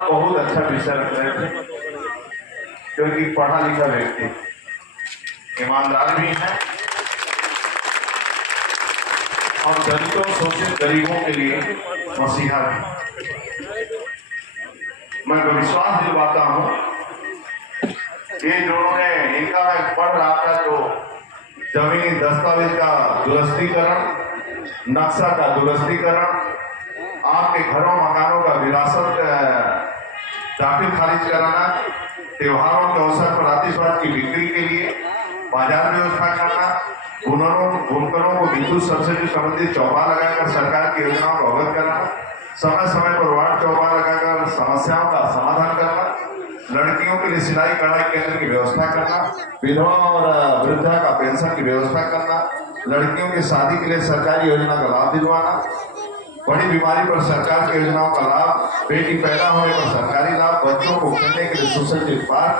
बहुत अच्छा विषय रख रहे थे, क्योंकि पढ़ा लिखा व्यक्ति ईमानदार भी है और दलितों शोषित गरीबों के लिए मसीहा भी। मैं विश्वास दिलवाता हूँ ये जिन्होंने इनका मैं पढ़ रहा था जो जमीनी दस्तावेज का दुरुस्तीकरण, नक्शा का दुरुस्तीकरण, आपके घरों मकानों का विरासत दाखिल खारिज कराना, त्योहारों के अवसर पर आतिशबाजी की बिक्री के लिए बाजार व्यवस्था करना, बुनकरों को विद्युत सब्सिडी संबंधित चौपाल लगाकर सरकार की योजनाओं को अवगत कराना, समय समय पर वार्ड चौपाल लगाकर समस्याओं का समाधान करना, लड़कियों के लिए सिलाई कढ़ाई केंद्र की व्यवस्था करना, विधवा और वृद्धा का पेंशन की व्यवस्था करना, लड़कियों की शादी के लिए सरकारी योजना का लाभ दिलवाना, बड़ी बीमारी पर सरकार की योजनाओं का लाभ, बेटी पैदा होने पर सरकारी लाभ, बच्चों को खेलने के लिए सुसज्जित पार्क,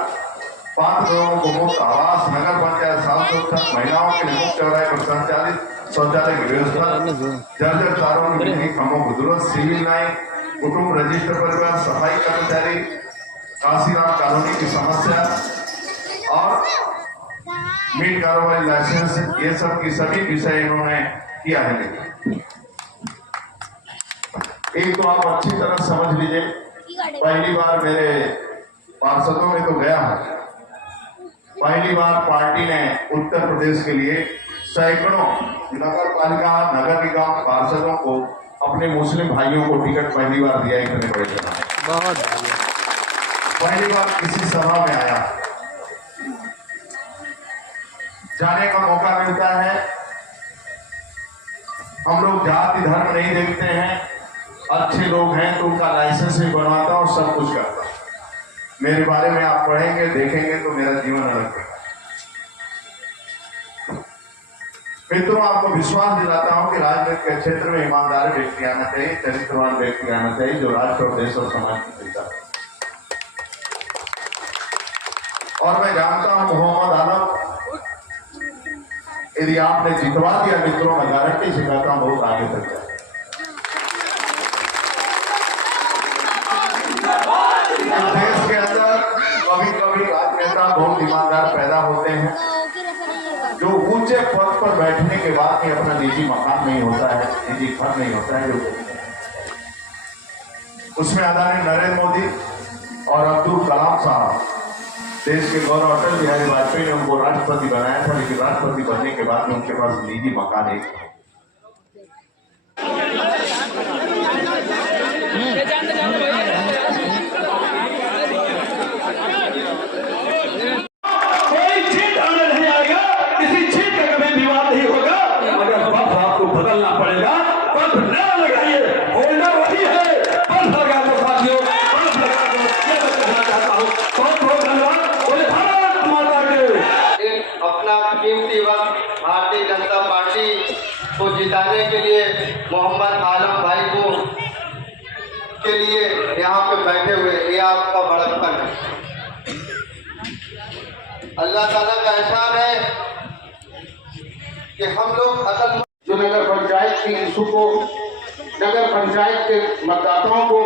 पात्र लोगों को मुफ्त आवास, नगर पंचायत साफ सुथरा, महिलाओं के लिए मुफ्त चौराहे पर संचालित शौचालय की व्यवस्था, जर्जर तारों की बिजली खंभों को दुरुस्त, सिविल लाइन, कुटुंब रजिस्टर परिवार, सफाई कर्मचारी, काशीराम कॉलोनी की समस्या और मीट कारोबारी लाइसेंस, ये सब की सभी विषय इन्होंने किया है। लेकिन एक तो आप अच्छी तरह समझ लीजिए, पहली बार मेरे पार्षदों में तो गया हूं, पहली बार पार्टी ने उत्तर प्रदेश के लिए सैकड़ों नगर पालिका नगर निगम पार्षदों को अपने मुस्लिम भाइयों को टिकट पहली बार दिया। इतने बड़े बहुत पहली बार किसी सभा में आया, जाने का मौका मिलता है। हम लोग जाति धर्म नहीं देखते हैं, अच्छे लोग हैं तो उनका लाइसेंस भी बनवाता और सब कुछ करता। मेरे बारे में आप पढ़ेंगे देखेंगे तो मेरा जीवन अलग है। मित्रों, आपको विश्वास दिलाता हूं कि राजनीति के क्षेत्र में ईमानदार व्यक्ति आना चाहिए, चरित्रवान व्यक्ति आना चाहिए जो राष्ट्र और देश और समाज की चिंता है। और मैं जानता हूं मोहम्मद आलम, यदि आपने जितवा दिया मित्रों, मैं गारंटी से कहता हूं बहुत आगे तक जाए। देश के अंदर कभी कभी राजनेता बहुत ईमानदार पैदा होते हैं जो ऊंचे पद पर बैठने के बाद भी अपना निजी मकान नहीं होता है, निजी घर नहीं होता है। जो उसमें आदरणीय नरेंद्र मोदी और अब्दुल कलाम साहब, देश के गौरव अटल बिहारी वाजपेयी ने उनको राष्ट्रपति बनाया था, लेकिन राष्ट्रपति बनने के बाद में उनके पास निजी मकान एक था। भारतीय जनता पार्टी को जिताने के लिए मोहम्मद आलम भाई को के लिए यहाँ पे बैठे हुए, ये आपका बड़प्पन है। अल्लाह ताला का एहसान है कि हम लोग असल जो नगर पंचायत की इशू को, नगर पंचायत के मतदाताओं को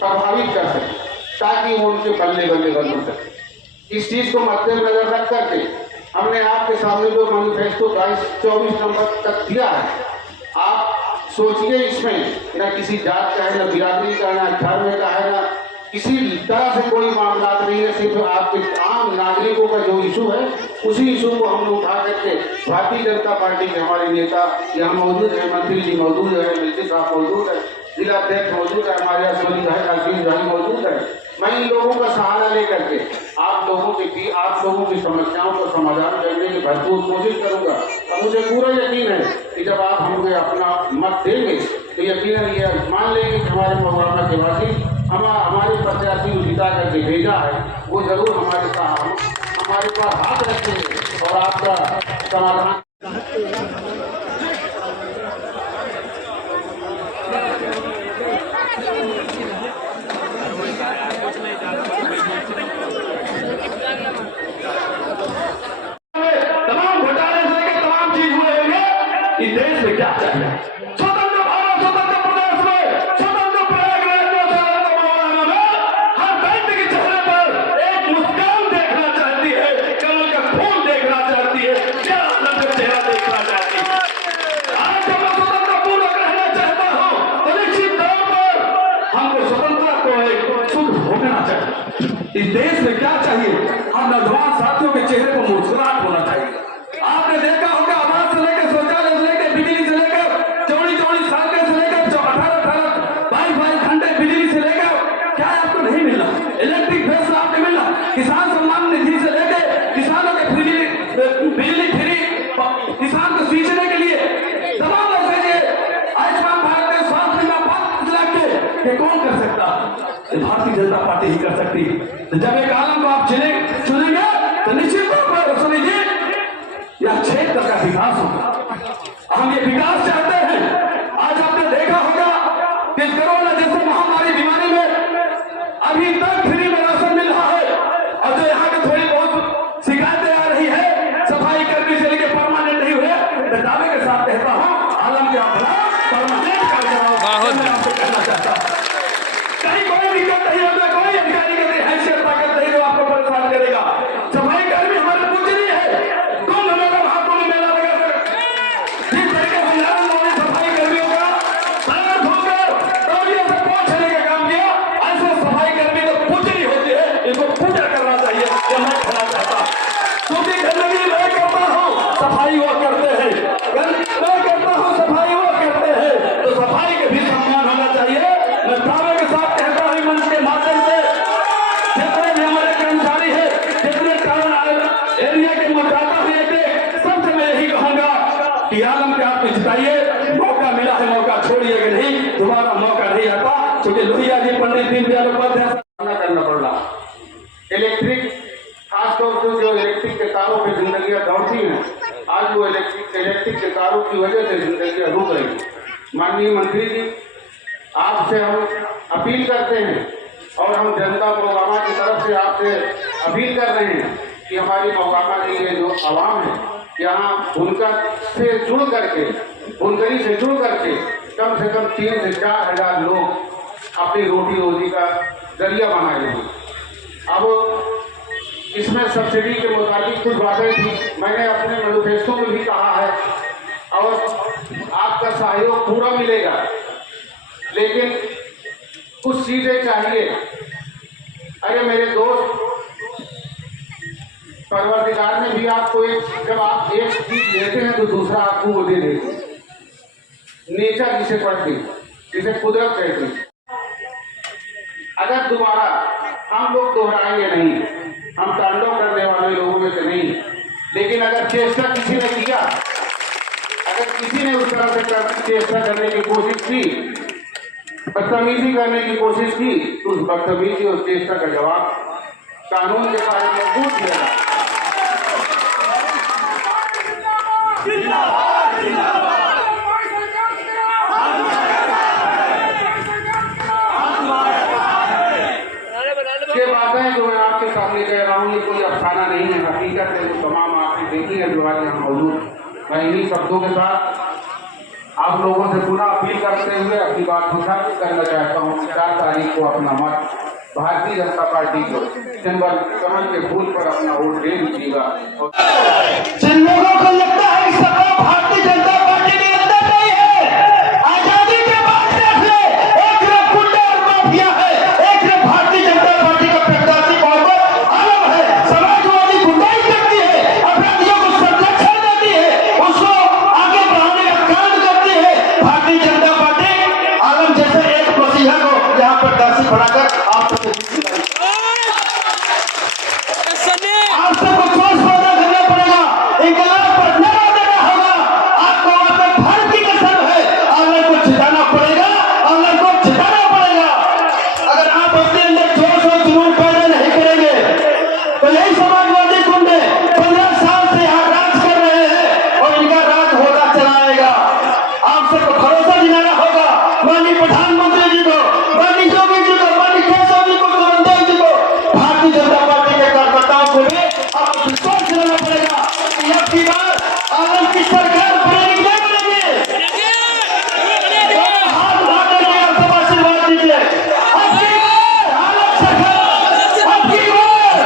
प्रभावित कर सके, ताकि वो उनके बल्ले बल्ले बन सके। इस चीज को मद्देनजर रख करके हमने आपके सामने जो मैनिफेस्टो 22-24 नंबर तक दिया है, आप सोचिए इसमें न किसी जात का है, न बिरादरी का, न धर्म का है, न किसी तरह से कोई मामला नहीं है। सिर्फ आपके आम नागरिकों का जो इशू है उसी इशू को हमने उठा करके भारतीय जनता पार्टी के हमारे नेता यहाँ मौजूद है, मंत्री जी मौजूद है, मिर्ची साहब मौजूद है, जिला अध्यक्ष मौजूद है, हमारे असली भाई आशीष भाई मौजूद है। मैं इन लोगों का सहारा लेकर के आप लोगों की समस्याओं का समाधान करने की भरपूर कोशिश करूंगा। और मुझे पूरा यकीन है कि जब आप हमें अपना मत देंगे तो यकीनन ये मान लेंगे कि हमारे मोहल्ला के वासी हमारे प्रत्याशी को जिता करके भेजा है, वो जरूर हमारे पास हाथ रखेंगे और आपका समाधान। तमाम घोटाले से लेकर तमाम चीज हुए होंगे। इस देश में क्या चाहिए? स्वतंत्र भारत, स्वतंत्र प्रदेश में, स्वतंत्र प्रयागराज में, स्वतंत्र मौलाना में इस देश में क्या चाहिए? हम नौजवान साथियों के चेहरे पर मुस्कुराहट होना चाहिए। आपने देखा होगा आवास से लेकर शौचालय से लेकर बिजली से लेकर चौड़ी चौड़ी सड़कें से लेकर 18-22 घंटे बिजली से लेकर क्या आपको नहीं मिलना? इलेक्ट्रिक फैसला आपको मिलना, किसान सम्मान निधि से लेकर किसानों के बिजली फ्री, किसान को सींचने के लिए तमाम ऐसे आयुष्मान भारत के स्वास्थ्य बीमा 5 लाख के कौन कर सकता? भारतीय जनता पार्टी ही कर सकती। तो जब एक आलम को आप चुनेंगे तो निश्चित तौर पर सुनिए यह क्षेत्र का विकास होगा। हम ये विकास चाहते हैं। आज आपने देखा होगा कि कोरोना जैसे महामारी बीमारी में अभी तक फ्री में राशन मिल रहा है, और जो यहाँ के थोड़ी बहुत शिकायतें आ रही है सफाई कर्मी से लेकर परमानेंट नहीं हुए, तो दावे के साथ कहता हूँ आलम के अपना परमानेंट कर जाओ। मैं आपसे कहना चाहता हूँ कहीं कोई दिक्कत नहीं होगा, कोई अधिकारी का नहीं हैसियत ताकत नहीं जो आपको परेशान करेगा। सफाई कर्मी हमारे पूछ नहीं है, कौन हमारा हाथों में मेला लगा कर जिस तरीके हमारा लोगों सफाई कर्मियों का पैर धोकर टोलियों से पहुंचने का काम किया, ऐसे सफाई कर्मी को पूजनी होती है, इनको पूजा करना चाहिए। ये मैं कहना चाहता हूँ क्योंकि गंदगी मैं करता हूँ, सफाई वो करते हैं, मैं करता हूँ, सफाई वो करते हैं, तो सफाई के भी सम्मान होना चाहिए। मैं दावे के साथ कहता हूँ मंच के माध्यम से जितने भी हमारे कर्मचारी है, जितने एरिया के मतदाता हैं, सबसे मैं यही कहूंगा कि आलम के आप जिताइए। मौका मिला है, मौका छोड़िएगा नहीं, दोबारा मौका नहीं आता, क्योंकि लोहिया जी पंडित दीनदयाल उपाध्याय सामना करना पड़ रहा। इलेक्ट्रिक खासतौर से जो इलेक्ट्रिक के तारों पर जिंदगियां दौड़ती हैं, आज वो इलेक्ट्रिक के तारों की वजह से जिंदगियां रुक रही। माननीय मंत्री जी, आपसे हम अपील करते हैं और हम जनता मोकामा की तरफ से आपसे अपील कर रहे हैं कि हमारी मोकामा की ये जो आवाम है, यहाँ बुनकर से जुड़ करके, बुनकरी से जुड़ करके कम से कम 3 से 4 हज़ार लोग अपनी रोटी रोजी का जरिया बनाए हैं। अब इसमें सब्सिडी के मुताबिक कुछ बातें थी, मैंने अपने मैनिफेस्टो में भी कहा है और आपका सहयोग पूरा मिलेगा, लेकिन कुछ चीजें चाहिए। अरे मेरे दोस्त, परवरदिगार ने भी आपको जब आप एक चीज लेते हैं तो दूसरा आपको वो दे देते। नेचर जिसे पढ़ती, जिसे कुदरत कहती, अगर दोबारा हम लोग दोहराएंगे नहीं, हम तांडव करने वाले लोगों में से नहीं, लेकिन अगर चेष्टा किसी ने किया, अगर किसी ने उस तरह से चेष्टा करने की कोशिश की, बदतमीजी करने की कोशिश की, तो उस बदतमीजी और चेष्टा का जवाब कानून के बारे में पूछ दिया। ये बातें जो मैं आपके सामने कह रहा हूँ, ये कोई अफसाना नहीं है, हकीकत है। वो तमाम आपने देखी है जो आज यहाँ मौजूद। मैं इन्हीं शब्दों के साथ आप लोगों से पुनः अपील करते हुए अपनी बात मुखातिब करना चाहता हूँ कि 4 तारीख को अपना मत भारतीय जनता पार्टी को सिंबल कमल के फूल पर अपना वोट दे दीजिएगा। जिन लोगों को लगता है सबको भारतीय जनता पार्टी के अंदर नहीं है, आजादी के बाद देख ले, एक तरफ गुंडा और माफिया है, एक तरफ भारतीय जनता पार्टी का प्रत्याशी मोहम्मद आलम है। समाजवादी गुंडाई करती है, अपराधियों को संरक्षण देती है, उसको आगे बढ़ाने का काम करती है भारतीय जनता पार्टी। आलम जैसे एक मसीहा को यहाँ प्रत्याशी बनाकर आपसे कुछ सोच पैदा करना पड़ेगा, इंकलाब पर नारा देना होगा। आपको अपने भारत की कसम है, आलम को जिताना पड़ेगा, आलम को जिताना पड़ेगा। अगर आप अपने अंदर जोश और जुनून पैदा नहीं करेंगे तो यही समाजवादी गुंडे 15 साल से यहाँ राज कर रहे हैं और इनका राज होता चलाएगा। आप सबको भरोसा दिलाना होगा माननीय प्रधानमंत्री जी को, माननीय योगी जी को, माननीय केशव जी को, सुरेंद्र जी को, भारतीय जनता पार्टी के कार्यकर्ताओं को भी आपको विश्वास दिलाना पड़ेगा कि अब की बार आलम की सरकार बनेगी नहीं बनेगी। हाथ उठाकर के आप सब आशीर्वाद दीजिए। अब की बार आलम सरकार, अब की बार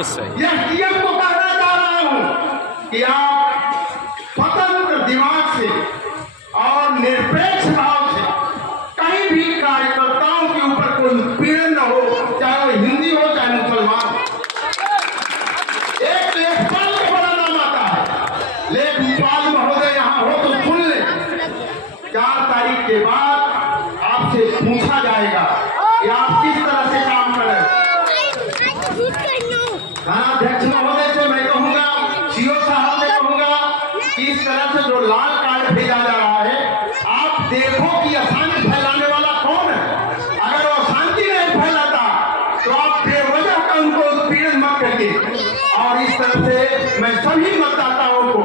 अवश्य यह सीएम को कहना चाह रहा हूं कि आप स्वतंत्र दिमाग से और निरपेक्ष भाव से कहीं भी कार्यकर्ताओं के ऊपर कोई उत्पीड़न न हो, चाहे वो हिंदी हो चाहे मुसलमान हो। एक लेखपाल का बड़ा नाम आता है, लेखपाल महोदय यहाँ हो तो सुन ले, 4 तारीख के बाद आपसे पूछा जाएगा कि आप किस तरह से काम करें। थानाध्यक्ष महोदय से मैं कहूंगा, सीओ साहब से कहूंगा कि इस तरह से जो लाल कार्ड भेजा जा रहा है, आप देखो कि अशांति फैलाने वाला कौन है। अगर वो शांति नहीं फैलाता तो आप बेवजह का उनको उत्पीड़न मत करिए। और इस तरह से मैं सभी मतदाताओं को